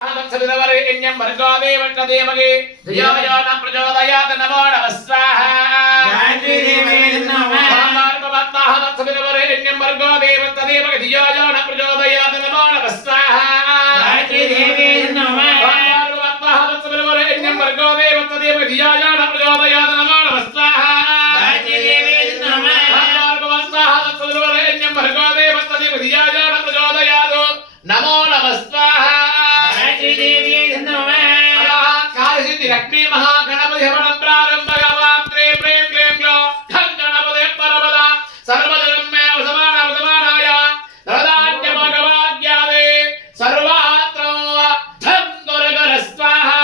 सवितवरेण्यं भर्गो देवष्टदेवगे धियो यो न प्रचोदयात् नमो नमः स्वाहा गायत्री देवी नमः महाभारतवत्ताः सवितवरेण्यं भर्गो देवष्टदेवगे धियो यो न प्रचोदयात् नमो नमः स्वाहा गायत्री देवी नमः महाभारतवत्ताः सवितवरेण्यं भर्गो देवष्टदेवगे धियो यो न प्रचोदयात् नमो नमः स्वाहा गायत्री देवी नमः महाभारतवत्ताः सवितवरेण्यं भर्गो देवष्टदेवगे धियो यो न प्रचोदयात् नमो नमः स्वाहा गायत्री देवी नमः कार्यसिद्धि लक्ष्मी महागणपति हवनं प्रारंभ गवाम प्रेम प्रेम प्रेम ग्लो धन गणपति परमदा सर्वधर्मे समानाय धनान्य भगवाज्ञावे सर्वात्र धन दुर्गर स्वाहा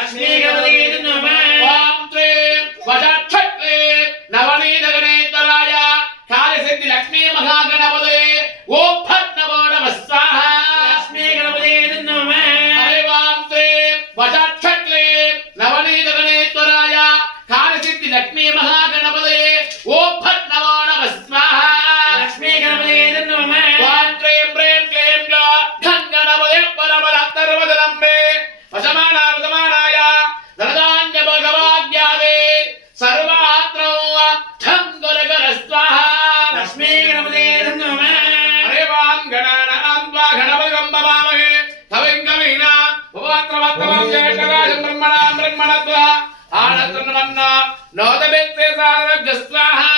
लक्ष्मी गणपति नमः ओम त्रीं वजक्षत्रे नवनीत गणेश्वराय कार्यसिद्धि लक्ष्मी महागणपति ओम फट नमो नमः स्वाहा लक्ष्मी गणपति नमः नवनीत गणेश्वराय कार्यसिद्धि लक्ष्मी महागणपते ओम फट नमो नमः स्वाहा लक्ष्मी गणपति नमः ओम क्लीं प्रेम क्लीं ग्लो धन गणपते परमदा सर्वधनम्बे वशमानाय धनधान्य भगवाज्ञावे सर्वात्र धन दुर्गर स्वाहा लक्ष्मी गणपति नमः हरे वां गणानां त्वा गणपतिं भवामहे कविं भवत्रवत्तमं जयकराजं ब्रह्मणां ब्रह्मणत्वा आनन्दन्वन्न नोदबेत्ते सारगस्वाहा